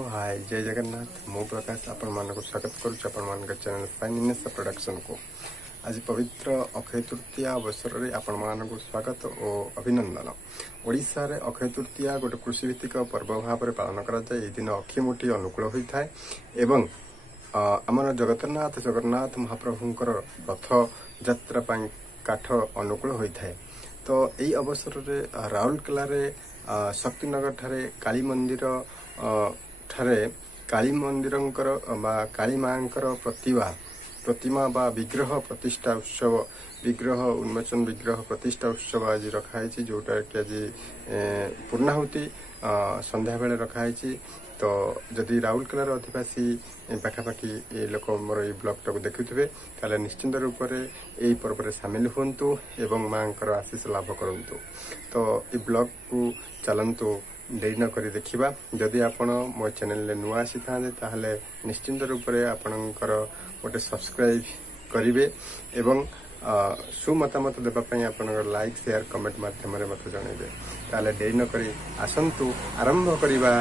Hello hi जय जगन्नाथ मु प्रकाश आपण मान स्वागत करुच्च चैनल फाइनेंस प्रोडक्शन को। आज पवित्र अक्षय तृतीया अवसर में आपण मानक स्वागत और अभिनंदन। ओडिशा रे अक्षय तृतीया गोटे कृषिभित्तिक पर्व भाव में पालन कराए। दिन अक्षिमुठी अनुकूल होता है एवं आमर जगन्नाथ महाप्रभुंकर रथ यात्रा काठ अनुकूल होता है। तो यही अवसर में राउरकेला शक्तिनगर ठारे काली मंदिर ठारे काली मंदिरंकर बा काली मांकर प्रतिमा बा विग्रह प्रतिष्ठा उत्सव विग्रह उन्मोचन विग्रह प्रतिष्ठा उत्सव आज रखाई जोटा कि आज पूर्णाहुति संध्या बेले रखाई। तो जदि राउरकेलार अधिवासी पाखापाखि ये लोक मोर ये ब्लॉग टाक देखुवे ताले निश्चिंत रूप से यही पर्व में सामिल हुंतु एवं माँ आशीष लाभ करंतु। तो ये ब्लॉग को चलंतु देरी न करी देखिबा। जदि आपण मो चैनल ले नुआ आसी थाने ताहले निश्चिंत रूप से आपणकर गोटे सब्सक्राइब करिवे एवं सुमतामत देबा पई आपणकर लाइक शेयर कमेंट माध्यम रे मत जणैबे। ताहले देरी न करी आसंतु आरंभ करिबा।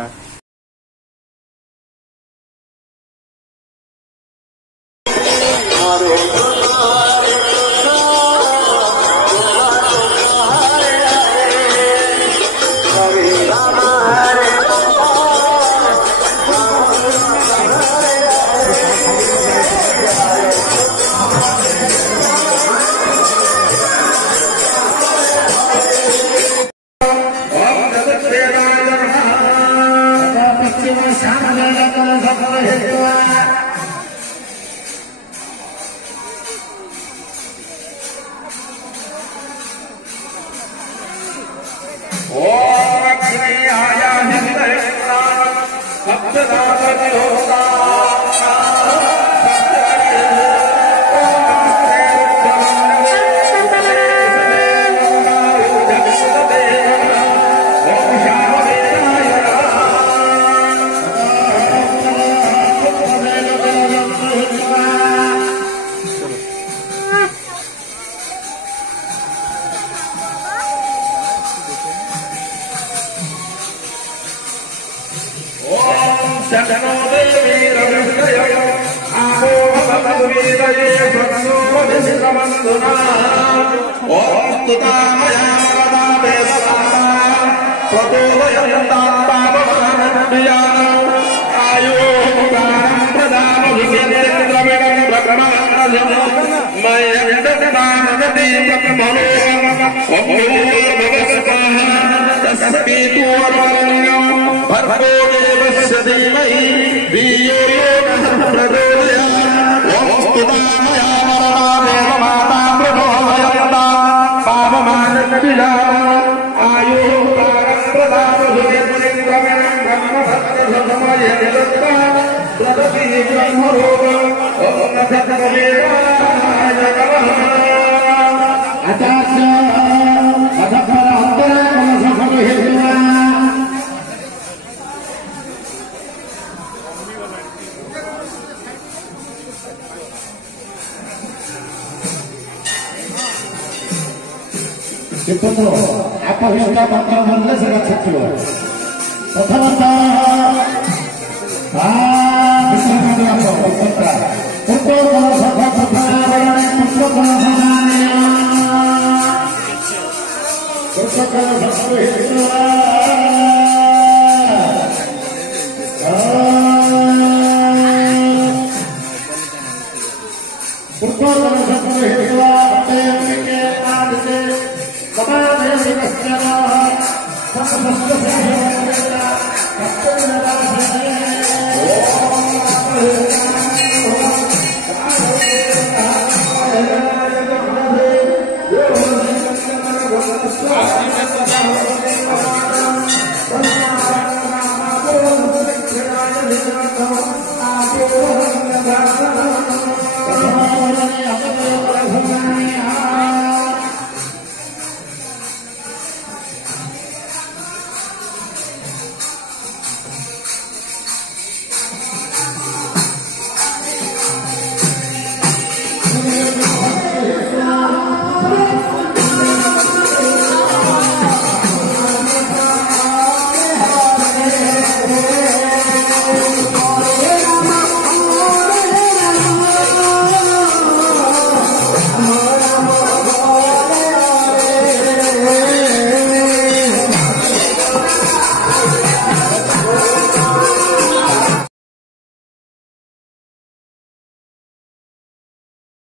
प्रथम